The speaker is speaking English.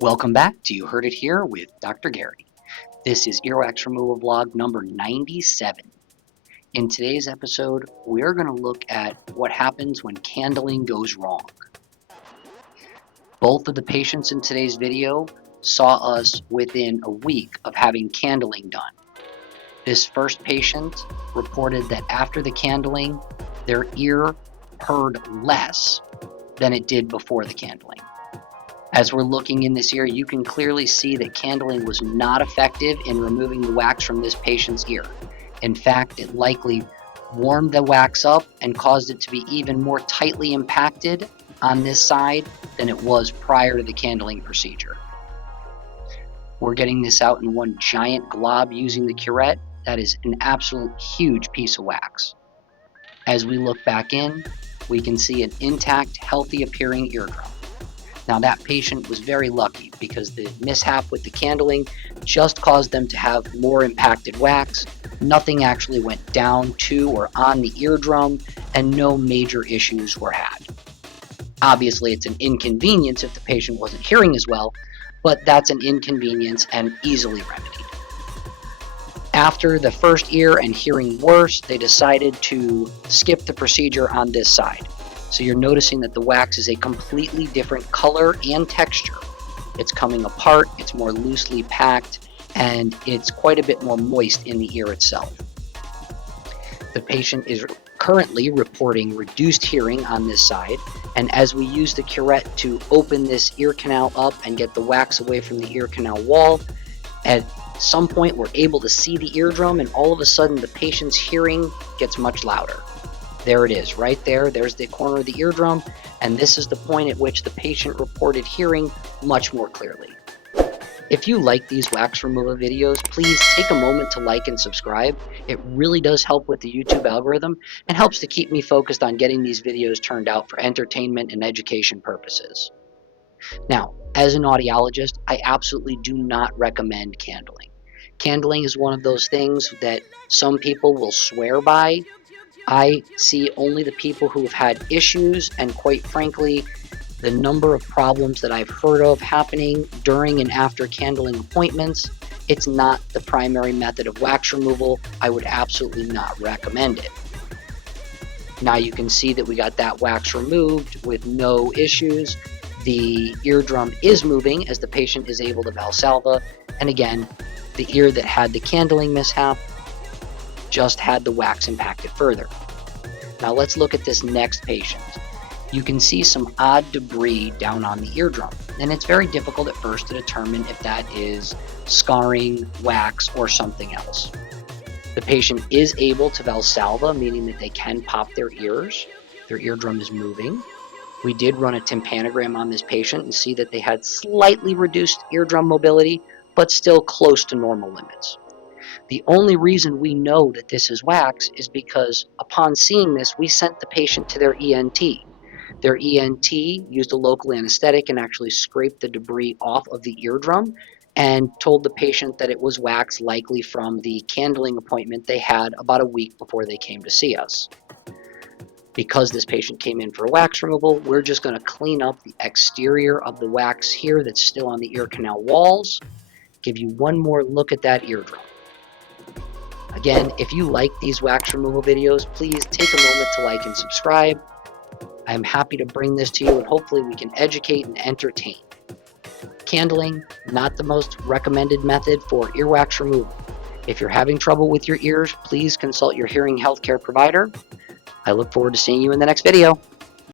Welcome back to You Heard It Here with Dr. Gary. This is Earwax Removal Vlog number 97. In today's episode, we're going to look at what happens when candling goes wrong. Both of the patients in today's video saw us within a week of having candling done. This first patient reported that after the candling, their ear heard less than it did before the candling. As we're looking in this ear, you can clearly see that candling was not effective in removing the wax from this patient's ear. In fact, it likely warmed the wax up and caused it to be even more tightly impacted on this side than it was prior to the candling procedure. We're getting this out in one giant glob using the curette. That is an absolute huge piece of wax. As we look back in, we can see an intact, healthy appearing eardrum. Now that patient was very lucky because the mishap with the candling just caused them to have more impacted wax. Nothing actually went down to or on the eardrum, and no major issues were had. Obviously, it's an inconvenience if the patient wasn't hearing as well, but that's an inconvenience and easily remedied. After the first ear and hearing worse, they decided to skip the procedure on this side. So you're noticing that the wax is a completely different color and texture. It's coming apart, it's more loosely packed, and it's quite a bit more moist in the ear itself. The patient is currently reporting reduced hearing on this side, and as we use the curette to open this ear canal up and get the wax away from the ear canal wall, at some point we're able to see the eardrum, and all of a sudden the patient's hearing gets much louder. There it is, right there. There's the corner of the eardrum, and this is the point at which the patient reported hearing much more clearly. If you like these wax removal videos, please take a moment to like and subscribe. It really does help with the YouTube algorithm and helps to keep me focused on getting these videos turned out for entertainment and education purposes. Now, as an audiologist, I absolutely do not recommend candling. Candling is one of those things that some people will swear by. I see only the people who have had issues, and quite frankly, the number of problems that I've heard of happening during and after candling appointments, it's not the primary method of wax removal. I would absolutely not recommend it. Now you can see that we got that wax removed with no issues. The eardrum is moving as the patient is able to valsalva, and again, the ear that had the candling mishap just had the wax impacted further. Now let's look at this next patient. You can see some odd debris down on the eardrum, and it's very difficult at first to determine if that is scarring, wax, or something else. The patient is able to valsalva, meaning that they can pop their ears. Their eardrum is moving. We did run a tympanogram on this patient and see that they had slightly reduced eardrum mobility, but still close to normal limits. The only reason we know that this is wax is because upon seeing this, we sent the patient to their ENT. Their ENT used a local anesthetic and actually scraped the debris off of the eardrum and told the patient that it was wax, likely from the candling appointment they had about a week before they came to see us. Because this patient came in for wax removal, we're just going to clean up the exterior of the wax here that's still on the ear canal walls, give you one more look at that eardrum. Again, if you like these wax removal videos, please take a moment to like and subscribe. I'm happy to bring this to you, and hopefully we can educate and entertain. Candling, not the most recommended method for earwax removal. If you're having trouble with your ears, please consult your hearing healthcare provider. I look forward to seeing you in the next video.